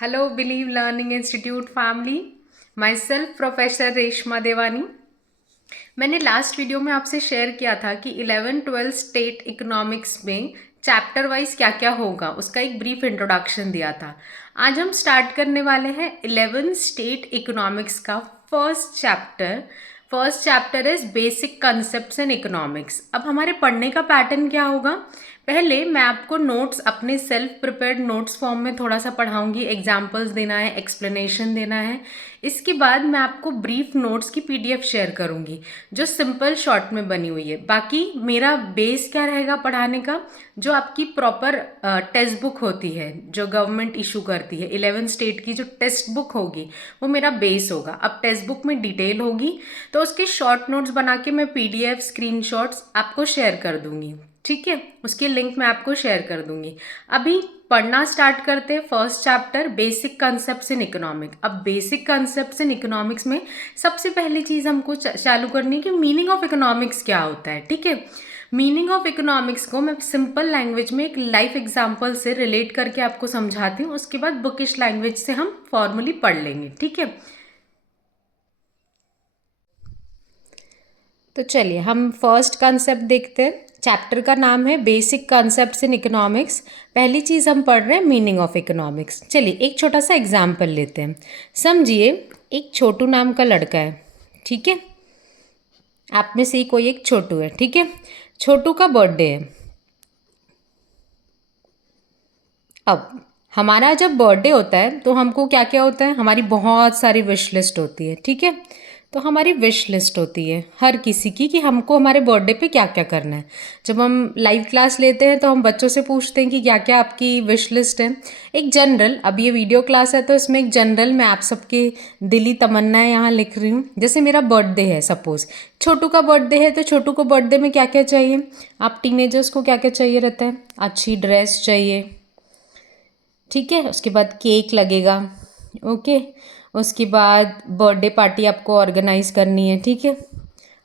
Hello, Believe Learning Institute family. Myself, Professor Reshma देवानी. मैंने last video में आपसे शेयर किया था कि 11-12 स्टेट इकोनॉमिक्स में चैप्टर वाइज क्या क्या होगा, उसका एक ब्रीफ इंट्रोडक्शन दिया था. आज हम स्टार्ट करने वाले हैं 11 स्टेट इकोनॉमिक्स का first chapter. First chapter is basic concepts in economics. अब हमारे पढ़ने का पैटर्न क्या होगा? पहले मैं आपको नोट्स अपने सेल्फ प्रिपेयर्ड नोट्स फॉर्म में थोड़ा सा पढ़ाऊंगी, एग्जाम्पल्स देना है, एक्सप्लेनेशन देना है. इसके बाद मैं आपको ब्रीफ नोट्स की पीडीएफ शेयर करूंगी जो सिंपल शॉर्ट में बनी हुई है. बाकी मेरा बेस क्या रहेगा पढ़ाने का? जो आपकी प्रॉपर टेक्स्ट बुक होती है जो गवर्नमेंट इशू करती है, 11 स्टेट की जो टेक्स्ट बुक होगी वो मेरा बेस होगा. अब टेक्स्ट बुक में डिटेल होगी तो उसके शॉर्ट नोट्स बना के मैं पीडीएफ स्क्रीनशॉट्स आपको शेयर कर दूंगी. ठीक है, उसकी लिंक मैं आपको शेयर कर दूंगी. अभी पढ़ना स्टार्ट करते हैं. First chapter basic concepts in economic. अब बेसिक कंसेप्ट्स इन इकोनॉमिक्स में सबसे पहली चीज हमको चालू करनी है कि मीनिंग ऑफ इकोनॉमिक्स क्या होता है. ठीक है, मीनिंग ऑफ इकोनॉमिक्स को मैं सिंपल लैंग्वेज में एक लाइफ एग्जांपल से रिलेट करके आपको समझाती हूँ. उसके बाद बुकिश लैंग्वेज से हम फॉर्मली पढ़ लेंगे. ठीक है, तो चलिए हम फर्स्ट कंसेप्ट देखते हैं. चैप्टर का नाम है बेसिक कॉन्सेप्ट्स इन इकोनॉमिक्स. पहली चीज़ हम पढ़ रहे हैं मीनिंग ऑफ इकोनॉमिक्स. चलिए एक छोटा सा एग्जाम्पल लेते हैं. समझिए एक छोटू नाम का लड़का है. ठीक है, आप में से ही कोई एक छोटू है. ठीक है, छोटू का बर्थडे है. अब हमारा जब बर्थडे होता है तो हमको क्या क्या होता है, हमारी बहुत सारी विश लिस्ट होती है. ठीक है, तो हमारी विश लिस्ट होती है हर किसी की कि हमको हमारे बर्थडे पे क्या क्या करना है. जब हम लाइव क्लास लेते हैं तो हम बच्चों से पूछते हैं कि क्या क्या आपकी विश लिस्ट है. एक जनरल, अब ये वीडियो क्लास है तो इसमें एक जनरल मैं आप सबकी दिली तमन्नाएं यहाँ लिख रही हूँ. जैसे मेरा बर्थडे है, सपोज छोटू का बर्थडे है, तो छोटू को बर्थडे में क्या क्या चाहिए? आप टीनेजर्स को क्या क्या चाहिए रहता है? अच्छी ड्रेस चाहिए. ठीक है, उसके बाद केक लगेगा. ओके, उसके बाद बर्थडे पार्टी आपको ऑर्गेनाइज करनी है. ठीक है,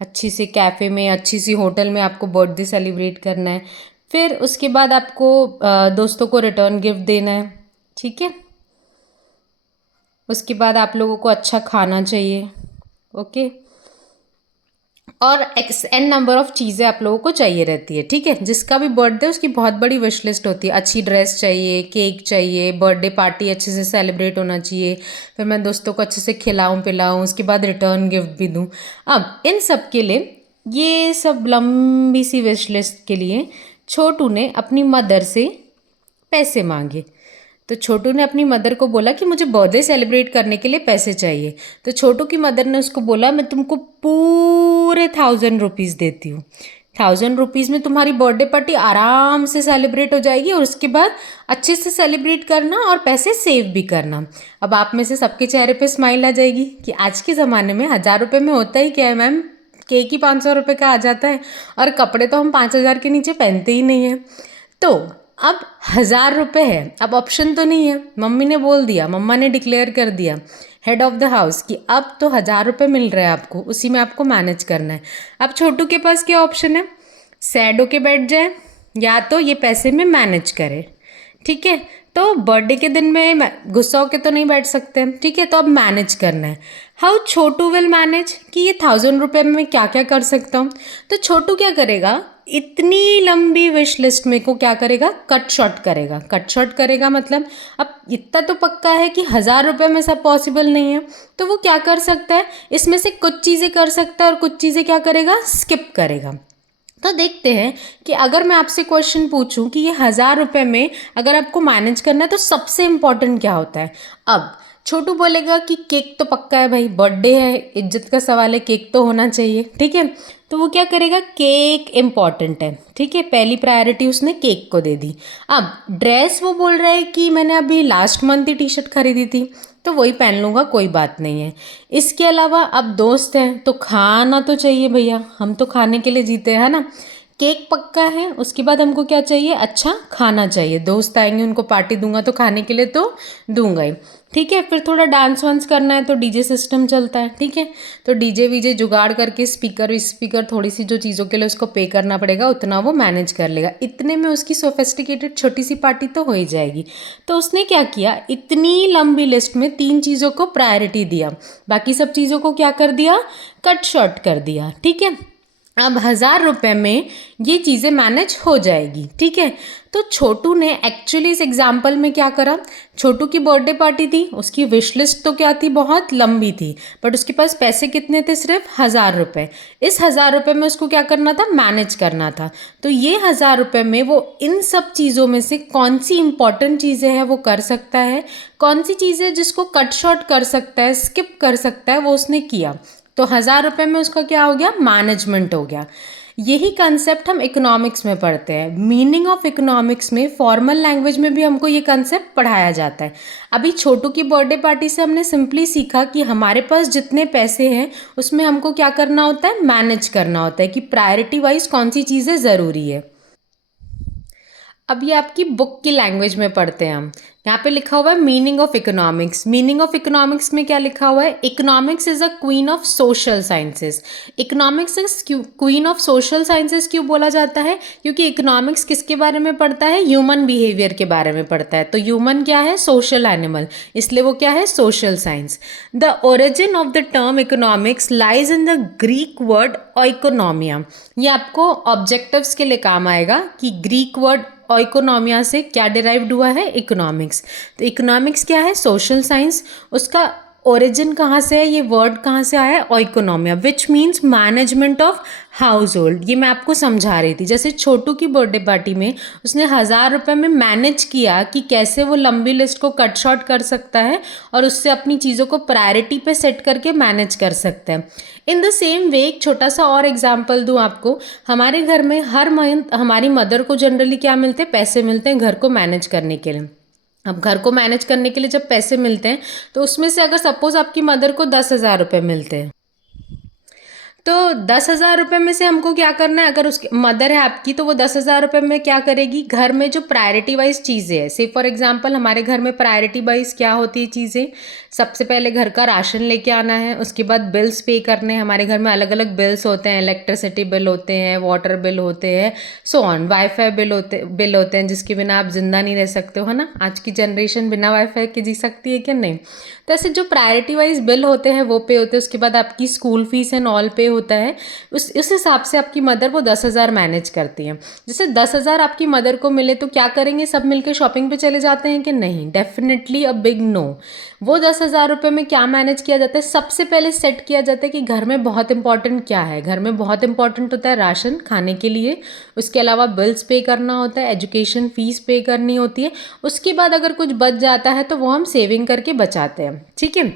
अच्छी सी कैफ़े में, अच्छी सी होटल में आपको बर्थडे सेलिब्रेट करना है. फिर उसके बाद आपको दोस्तों को रिटर्न गिफ्ट देना है. ठीक है, उसके बाद आप लोगों को अच्छा खाना चाहिए. ओके, और एक्स एन नंबर ऑफ चीज़ें आप लोगों को चाहिए रहती है. ठीक है, जिसका भी बर्थडे उसकी बहुत बड़ी विश लिस्ट होती है. अच्छी ड्रेस चाहिए, केक चाहिए, बर्थडे पार्टी अच्छे से सेलिब्रेट होना चाहिए, फिर मैं दोस्तों को अच्छे से खिलाऊं पिलाऊं, उसके बाद रिटर्न गिफ्ट भी दूं. अब इन सब के लिए, ये सब लंबी सी विश लिस्ट के लिए छोटू ने अपनी मदर से पैसे मांगे. तो छोटू ने अपनी मदर को बोला कि मुझे बर्थडे सेलिब्रेट करने के लिए पैसे चाहिए. तो छोटू की मदर ने उसको बोला मैं तुमको पूरे 1000 रुपीज़ देती हूँ. 1000 रुपीज़ में तुम्हारी बर्थडे पार्टी आराम से सेलिब्रेट हो जाएगी और उसके बाद अच्छे से सेलिब्रेट करना और पैसे सेव भी करना. अब आप में से सबके चेहरे पे स्माइल आ जाएगी कि आज के ज़माने में 1000 रुपये में होता ही क्या है मैम, केक ही 500 रुपये का आ जाता है और कपड़े तो हम 5000 के नीचे पहनते ही नहीं हैं. तो अब 1000 रुपये है, अब ऑप्शन तो नहीं है. मम्मी ने बोल दिया, मम्मा ने डिक्लेयर कर दिया हेड ऑफ द हाउस कि अब तो 1000 रुपये मिल रहे हैं आपको, उसी में आपको मैनेज करना है. अब छोटू के पास क्या ऑप्शन है? सैड होके बैठ जाए या तो ये पैसे में मैनेज करे. ठीक है, तो बर्थडे के दिन में गुस्सा होके तो नहीं बैठ सकते. ठीक है, तो अब मैनेज करना है. हाउ छोटू विल मैनेज कि ये 1000 रुपये में मैं क्या क्या कर सकता हूँ. तो छोटू क्या करेगा, इतनी लंबी विश लिस्ट में को क्या करेगा, कट शॉर्ट करेगा. कट शॉर्ट करेगा मतलब अब इतना तो पक्का है कि 1000 रुपये में सब पॉसिबल नहीं है, तो वो क्या कर सकता है, इसमें से कुछ चीज़ें कर सकता है और कुछ चीज़ें क्या करेगा, स्किप करेगा. तो देखते हैं कि अगर मैं आपसे क्वेश्चन पूछूं कि ये 1000 रुपये में अगर आपको मैनेज करना है तो सबसे इम्पोर्टेंट क्या होता है. अब छोटू बोलेगा कि केक तो पक्का है भाई, बर्थडे है, इज्जत का सवाल है, केक तो होना चाहिए. ठीक है, तो वो क्या करेगा, केक इम्पॉर्टेंट है. ठीक है, पहली प्रायोरिटी उसने केक को दे दी. अब ड्रेस वो बोल रहा है कि मैंने अभी लास्ट मंथ ही टी शर्ट खरीदी थी तो वही पहन लूँगा, कोई बात नहीं है. इसके अलावा अब दोस्त हैं तो खाना तो चाहिए भैया, हम तो खाने के लिए जीते हैं ना. केक पक्का है, उसके बाद हमको क्या चाहिए, अच्छा खाना चाहिए। दोस्त आएंगे उनको पार्टी दूंगा तो खाने के लिए तो दूंगा ही, ठीक है। फिर थोड़ा डांस वांस करना है तो डीजे सिस्टम चलता है, ठीक है। तो डीजे वीजे जुगाड़ करके स्पीकर स्पीकर थोड़ी सी जो चीज़ों के लिए उसको पे करना पड़ेगा उतना वो मैनेज कर लेगा। इतने में उसकी सोफिस्टिकेटेड छोटी सी पार्टी तो हो ही जाएगी। तो उसने क्या किया, इतनी लंबी लिस्ट में 3 चीज़ों को प्रायोरिटी दिया, बाकी सब चीज़ों को क्या कर दिया, कट शॉर्ट कर दिया, ठीक है। अब 1000 रुपये में ये चीज़ें मैनेज हो जाएगी, ठीक है। तो छोटू ने एक्चुअली इस एग्जाम्पल में क्या करा, छोटू की बर्थडे पार्टी थी, उसकी विश लिस्ट तो क्या थी, बहुत लंबी थी, बट उसके पास पैसे कितने थे, सिर्फ 1000 रुपये। इस 1000 रुपये में उसको क्या करना था, मैनेज करना था। तो ये 1000 रुपये में वो इन सब चीज़ों में से कौन सी इंपॉर्टेंट चीज़ें हैं वो कर सकता है, कौन सी चीज़ें जिसको कट शॉर्ट कर सकता है, स्किप कर सकता है, वो उसने किया। तो 1000 रुपये में उसका क्या हो गया, मैनेजमेंट हो गया। यही कंसेप्ट हम इकोनॉमिक्स में पढ़ते हैं। मीनिंग ऑफ इकोनॉमिक्स में फॉर्मल लैंग्वेज में भी हमको ये कंसेप्ट पढ़ाया जाता है। अभी छोटू की बर्थडे पार्टी से हमने सिंपली सीखा कि हमारे पास जितने पैसे हैं उसमें हमको क्या करना होता है, मैनेज करना होता है कि प्रायोरिटी वाइज कौन सी चीज़ें ज़रूरी है। अब ये आपकी बुक की लैंग्वेज में पढ़ते हैं हम। यहाँ पे लिखा हुआ है meaning of economics. Meaning of economics में क्या लिखा हुआ है, economics is a queen of social sciences. Economics is queen of social sciences क्यों बोला जाता है, क्योंकि इकोनॉमिक्स किसके बारे में पढ़ता है, ह्यूमन बिहेवियर के बारे में पढ़ता है। तो ह्यूमन क्या है, सोशल एनिमल, इसलिए वो क्या है, social science. The origin of the term economics lies in the Greek word oikonomia. ये आपको ऑब्जेक्टिव्स के लिए काम आएगा कि ग्रीक वर्ड ओइकोनॉमिया से क्या डिराइव्ड हुआ है, इकोनॉमिक्स। तो इकोनॉमिक्स क्या है, सोशल साइंस। उसका ओरिजिन कहाँ से है, ये वर्ड कहाँ से आया है, oikonomia, which means management of household. ये मैं आपको समझा रही थी। जैसे छोटू की बर्थडे पार्टी में उसने 1000 रुपये में मैनेज किया कि कैसे वो लंबी लिस्ट को कट शॉर्ट कर सकता है और उससे अपनी चीज़ों को प्रायोरिटी पे सेट करके मैनेज कर सकता है। इन द सेम वे एक छोटा सा और एग्जाम्पल दूँ आपको। हमारे घर में हर मंथ हमारी मदर को जनरली क्या मिलते हैं, पैसे मिलते हैं घर को मैनेज करने के लिए। अब घर को मैनेज करने के लिए जब पैसे मिलते हैं तो उसमें से अगर सपोज आपकी मदर को 10,000 रुपये मिलते हैं, तो 10,000 रुपये में से हमको क्या करना है, अगर उसकी मदर है आपकी तो वो 10,000 रुपये में क्या करेगी, घर में जो प्रायोरिटी वाइज चीज़ें हैं, से फॉर एग्जांपल हमारे घर में प्रायोरिटी वाइज क्या होती है चीज़ें, सबसे पहले घर का राशन लेके आना है, उसके बाद बिल्स पे करने हैं। हमारे घर में अलग अलग बिल्स होते हैं, इलेक्ट्रिसिटी बिल होते हैं, वाटर बिल होते हैं, सो ऑन, वाईफाई बिल होते हैं जिसके बिना आप जिंदा नहीं रह सकते हो, है ना। आज की जनरेशन बिना वाईफाई के जी सकती है क्या, नहीं। तो ऐसे जो प्रायोरिटी वाइज बिल होते हैं वो पे होते हैं। उसके बाद आपकी स्कूल फीस एंड ऑल पे होता है। उस हिसाब से आपकी मदर वो 10,000 मैनेज करती हैं। जैसे 10,000 आपकी मदर को मिले तो क्या करेंगे, सब मिलकर शॉपिंग पे चले जाते हैं कि नहीं, डेफिनेटली अ बिग नो। वो 10,000 रुपये में क्या मैनेज किया जाता है, सबसे पहले सेट किया जाता है कि घर में बहुत इंपॉर्टेंट क्या है। घर में बहुत इंपॉर्टेंट होता है राशन खाने के लिए, उसके अलावा बिल्स पे करना होता है, एजुकेशन फ़ीस पे करनी होती है। उसके बाद अगर कुछ बच जाता है तो वो हम सेविंग करके बचाते हैं, ठीक है।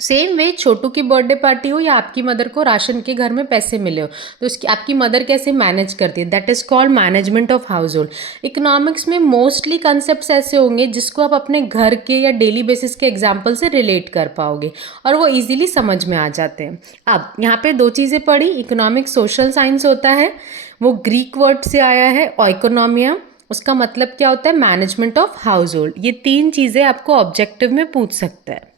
सेम वे छोटू की बर्थडे पार्टी हो या आपकी मदर को राशन के घर में पैसे मिले हो तो उसकी आपकी मदर कैसे मैनेज करती है, that is called management of house hold. Economics में मोस्टली कंसेप्ट ऐसे होंगे जिसको आप अपने घर के या डेली बेसिस के एग्जाम्पल से रिलेट कर पाओगे और वो ईजिली समझ में आ जाते हैं। अब यहाँ पे 2 चीज़ें पढ़ी, इकोनॉमिक्स सोशल साइंस होता है, वो ग्रीक वर्ड से आया है ओइकोनॉमिया, उसका मतलब क्या होता है, मैनेजमेंट ऑफ हाउस होल्ड। ये 3 चीज़ें आपको ऑब्जेक्टिव में पूछ सकता है।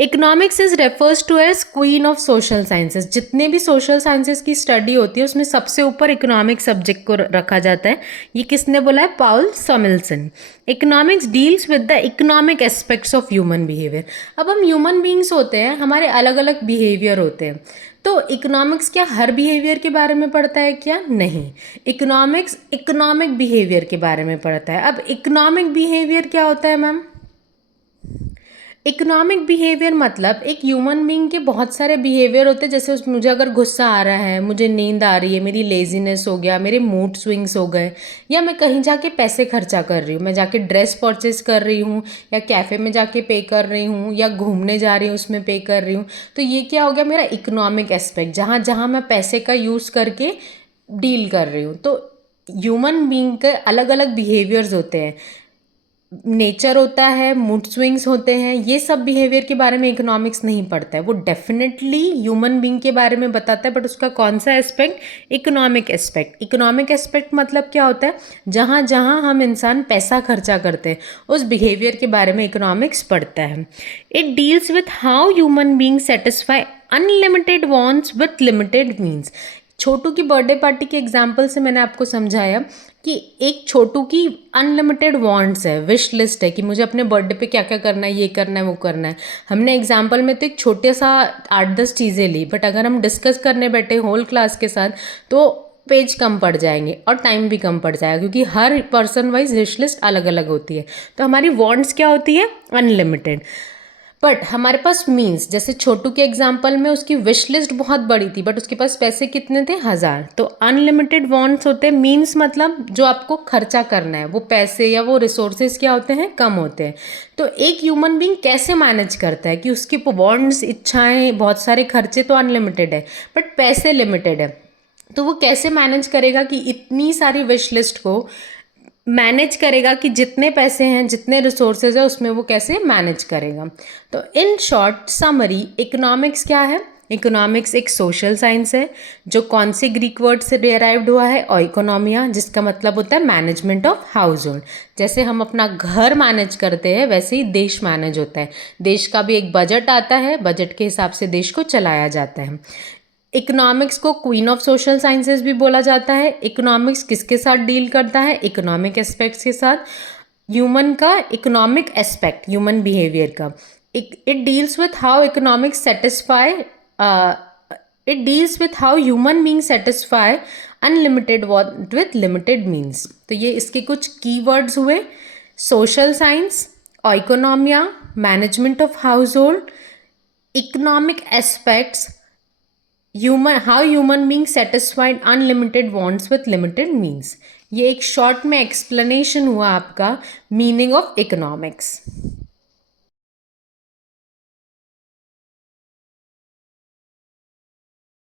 Economics is refers to as queen of social sciences. जितने भी सोशल साइंसेस की स्टडी होती है उसमें सबसे ऊपर इकोनॉमिक सब्जेक्ट को रखा जाता है। ये किसने बोला है, Paul Samuelson. Economics deals with the economic aspects of human behaviour. अब हम ह्यूमन बींग्स होते हैं, हमारे अलग अलग बिहेवियर होते हैं, तो इकोनॉमिक्स क्या हर बिहेवियर के बारे में पढ़ता है क्या, नहीं। इकोनॉमिक्स इकोनॉमिक बिहेवियर के बारे में पढ़ता है। अब इकोनॉमिक बिहेवियर क्या होता है मैम, इकोनॉमिक बिहेवियर मतलब एक ह्यूमन बीइंग के बहुत सारे बिहेवियर होते हैं। जैसे मुझे अगर गुस्सा आ रहा है, मुझे नींद आ रही है, मेरी लेजीनेस हो गया, मेरे मूड स्विंग्स हो गए, या मैं कहीं जाके पैसे खर्चा कर रही हूँ, मैं जाके ड्रेस परचेज कर रही हूँ या कैफ़े में जाके पे कर रही हूँ या घूमने जा रही हूँ उसमें पे कर रही हूँ, तो ये क्या हो गया मेरा इकोनॉमिक एस्पेक्ट, जहाँ जहाँ मैं पैसे का यूज़ करके डील कर रही हूँ। तो ह्यूमन बीइंग के अलग अलग बिहेवियर्स होते हैं। नेचर होता है, मूड स्विंग्स होते हैं, ये सब बिहेवियर के बारे में इकोनॉमिक्स नहीं पढ़ता है। वो डेफिनेटली ह्यूमन बीइंग के बारे में बताता है, बट उसका कौन सा aspect? Economic aspect. Economic aspect मतलब क्या होता है? जहाँ जहाँ हम इंसान पैसा खर्चा करते हैं उस बिहेवियर के बारे में इकोनॉमिक्स पढ़ता है। It deals with how human being satisfy unlimited wants with limited means. Chhotu की बर्थडे पार्टी के एग्जाम्पल से मैंने आपको समझाया कि एक छोटू की अनलिमिटेड वांट्स है, विश लिस्ट है कि मुझे अपने बर्थडे पे क्या क्या करना है, ये करना है, वो करना है। हमने एग्जाम्पल में तो एक छोटे सा 8-10 चीज़ें ली, बट अगर हम डिस्कस करने बैठे होल क्लास के साथ तो पेज कम पड़ जाएंगे और टाइम भी कम पड़ जाएगा, क्योंकि हर पर्सन वाइज विश लिस्ट अलग अलग होती है। तो हमारी वांट्स क्या होती है? अनलिमिटेड। बट हमारे पास मीन्स, जैसे छोटू के एग्जाम्पल में उसकी विश लिस्ट बहुत बड़ी थी, बट उसके पास पैसे कितने थे? 1000। तो अनलिमिटेड वांट्स होते हैं। मीन्स मतलब जो आपको खर्चा करना है वो पैसे या वो रिसोर्सेज क्या होते हैं? कम होते हैं। तो एक ह्यूमन बीइंग कैसे मैनेज करता है कि उसकी वांट्स, इच्छाएं, बहुत सारे खर्चे तो अनलिमिटेड है बट पैसे लिमिटेड है। तो वो कैसे मैनेज करेगा कि इतनी सारी विश लिस्ट को मैनेज करेगा, कि जितने पैसे हैं, जितने रिसोर्सेज है, उसमें वो कैसे मैनेज करेगा। तो इन शॉर्ट समरी, इकोनॉमिक्स क्या है? इकोनॉमिक्स एक सोशल साइंस है जो कौन से ग्रीक वर्ड से डिराइव्ड हुआ है? ओइकोनॉमिया, जिसका मतलब होता है मैनेजमेंट ऑफ हाउस होल्ड। जैसे हम अपना घर मैनेज करते हैं वैसे ही देश मैनेज होता है। देश का भी एक बजट आता है, बजट के हिसाब से देश को चलाया जाता है। इकोनॉमिक्स को क्वीन ऑफ सोशल साइंसेज भी बोला जाता है। इकोनॉमिक्स किसके साथ डील करता है? इकोनॉमिक एस्पेक्ट्स के साथ। ह्यूमन का इकोनॉमिक एस्पेक्ट, ह्यूमन बिहेवियर का, it deals with how economics satisfy it deals with how human being satisfy unlimited want with limited means. तो ये इसके कुछ कीवर्ड्स हुए: social science, economia, management of household, economic aspects, how human being satisfied unlimited wants with limited means. ये एक short में explanation हुआ आपका मीनिंग ऑफ इकोनॉमिक्स।